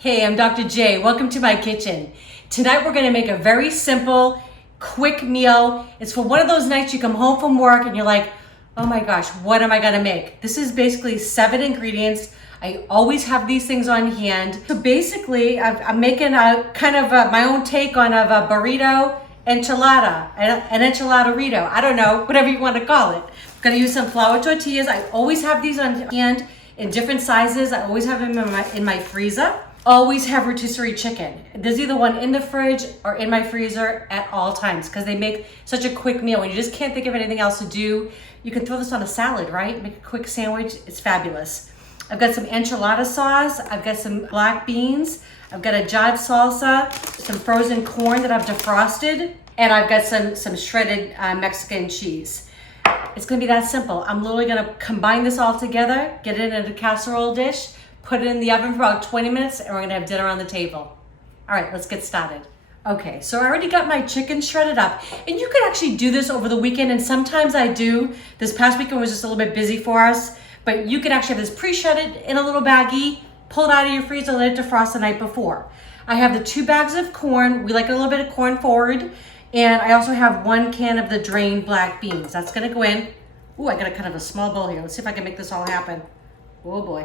Hey, I'm Dr. J. Welcome to my kitchen. Tonight we're gonna make a very simple, quick meal. It's for one of those nights you come home from work and you're like, oh my gosh, what am I gonna make? This is basically 7 ingredients. I always have these things on hand. So basically, I'm making a kind of my own take on a burrito enchilada, an enchilada-Rito. I don't know, whatever you want to call it. I'm gonna use some flour tortillas. I always have these on hand in different sizes. I always have them in my freezer. Always have rotisserie chicken. There's either one in the fridge or in my freezer at all times because they make such a quick meal. When you just can't think of anything else to do, you can throw this on a salad, right? Make a quick sandwich. It's fabulous. I've got some enchilada sauce. I've got some black beans. I've got a jarred salsa, some frozen corn that I've defrosted, and I've got some shredded Mexican cheese. It's gonna be that simple. I'm literally gonna combine this all together, get it in a casserole dish, put it in the oven for about 20 minutes, and we're gonna have dinner on the table. All right, let's get started. Okay, so I already got my chicken shredded up, and you could actually do this over the weekend, and sometimes I do. This past weekend was just a little bit busy for us, but you could actually have this pre-shredded in a little baggie, pull it out of your freezer, let it defrost the night before. I have the 2 bags of corn. We like a little bit of corn forward, and I also have 1 can of the drained black beans. That's gonna go in. Ooh, I got a kind of a small bowl here. Let's see if I can make this all happen. Oh boy.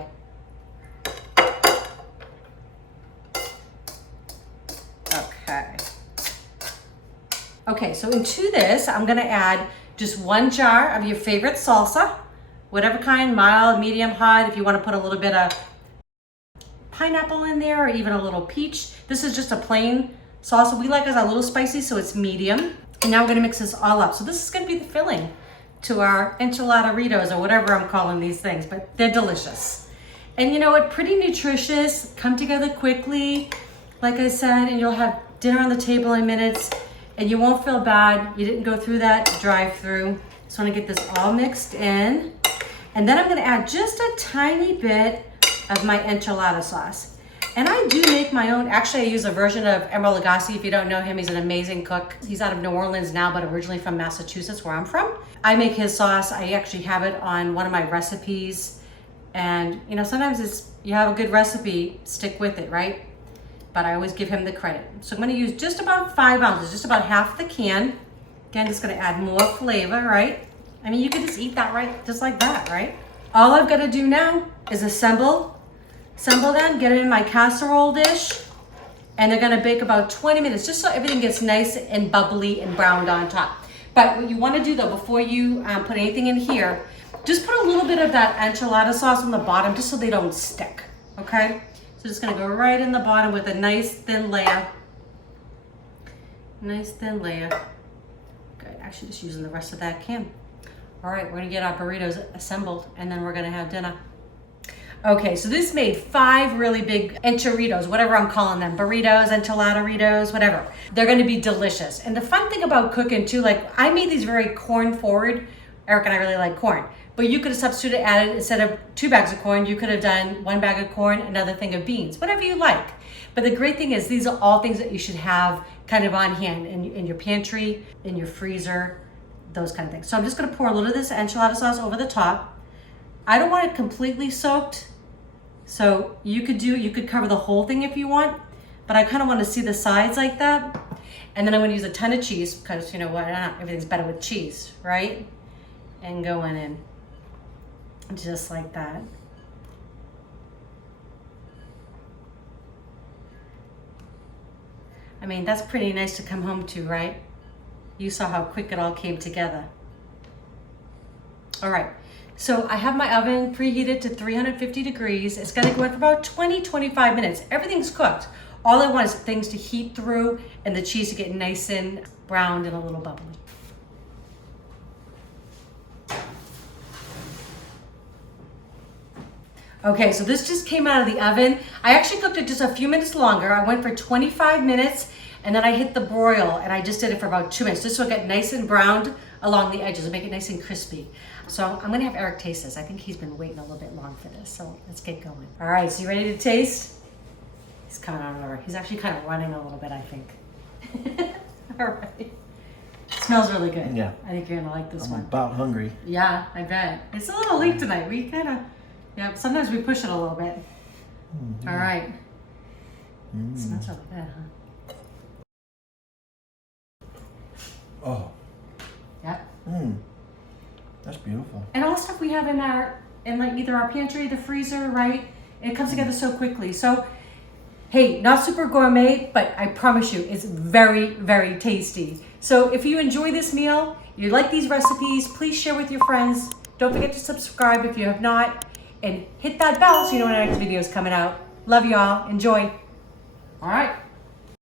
Okay, so into this, I'm gonna add just 1 jar of your favorite salsa, whatever kind, mild, medium, hot, if you wanna put a little bit of pineapple in there or even a little peach. This is just a plain salsa. We like it a little spicy, so it's medium. And now we're gonna mix this all up. So this is gonna be the filling to our enchilada-Ritos or whatever I'm calling these things, but they're delicious. And you know what, pretty nutritious, come together quickly, like I said, and you'll have dinner on the table in minutes. And you won't feel bad. You didn't go through that drive-through. So I'm gonna get this all mixed in. And then I'm gonna add just a tiny bit of my enchilada sauce. And I do make my own. Actually, I use a version of Emeril Lagasse. If you don't know him, he's an amazing cook. He's out of New Orleans now, but originally from Massachusetts, where I'm from. I make his sauce. I actually have it on one of my recipes. And you know, sometimes you have a good recipe, stick with it, right? But I always give him the credit. So I'm gonna use just about 5 ounces, just about half the can. Again, just gonna add more flavor, right? I mean, you could just eat that right, just like that, right? All I've gotta do now is assemble them, get it in my casserole dish, and they're gonna bake about 20 minutes, just so everything gets nice and bubbly and browned on top. But what you wanna do though, before you put anything in here, just put a little bit of that enchilada sauce on the bottom, just so they don't stick, okay? So just gonna go right in the bottom with a nice thin layer. Nice thin layer. Good, actually just using the rest of that can. All right, we're gonna get our burritos assembled and then we're gonna have dinner. Okay, so this made 5 really big enchiladitos, whatever I'm calling them, burritos, enchilada-Ritos, whatever. They're gonna be delicious. And the fun thing about cooking too, like I made these very corn forward. Eric and I really like corn. But you could have substituted, added, instead of 2 bags of corn, you could have done 1 bag of corn, another thing of beans, whatever you like. But the great thing is these are all things that you should have kind of on hand in your pantry, in your freezer, those kind of things. So I'm just gonna pour a little of this enchilada sauce over the top. I don't want it completely soaked, so you could cover the whole thing if you want, but I kind of want to see the sides like that. And then I'm gonna use a ton of cheese because you know what, everything's better with cheese, right? And going in. Just like that. I mean, that's pretty nice to come home to, right? You saw how quick it all came together. All right, so I have my oven preheated to 350 degrees. It's gonna go in for about 20-25 minutes. Everything's cooked. All I want is things to heat through and the cheese to get nice and browned and a little bubbly. Okay, so this just came out of the oven. I actually cooked it just a few minutes longer. I went for 25 minutes and then I hit the broil and I just did it for about 2 minutes just so it got nice and browned along the edges and make it nice and crispy. So I'm gonna have Eric taste this. I think he's been waiting a little bit long for this, so let's get going. All right, so you ready to taste? He's coming on over. He's actually kind of running a little bit, I think. All right. It smells really good. Yeah. I think you're gonna like this one. I'm about hungry. Yeah, I bet. It's a little late tonight. We kind of, yeah, sometimes we push it a little bit. Mm-hmm. All right. It smells really good, huh? Oh. Yeah. That's beautiful. And all the stuff we have in like either our pantry, the freezer, right? It comes together so quickly. So, hey, not super gourmet, but I promise you, it's very, very tasty. So if you enjoy this meal, you like these recipes, please share with your friends. Don't forget to subscribe if you have not, and hit that bell so you know when our next video is coming out. Love y'all. Enjoy. All right.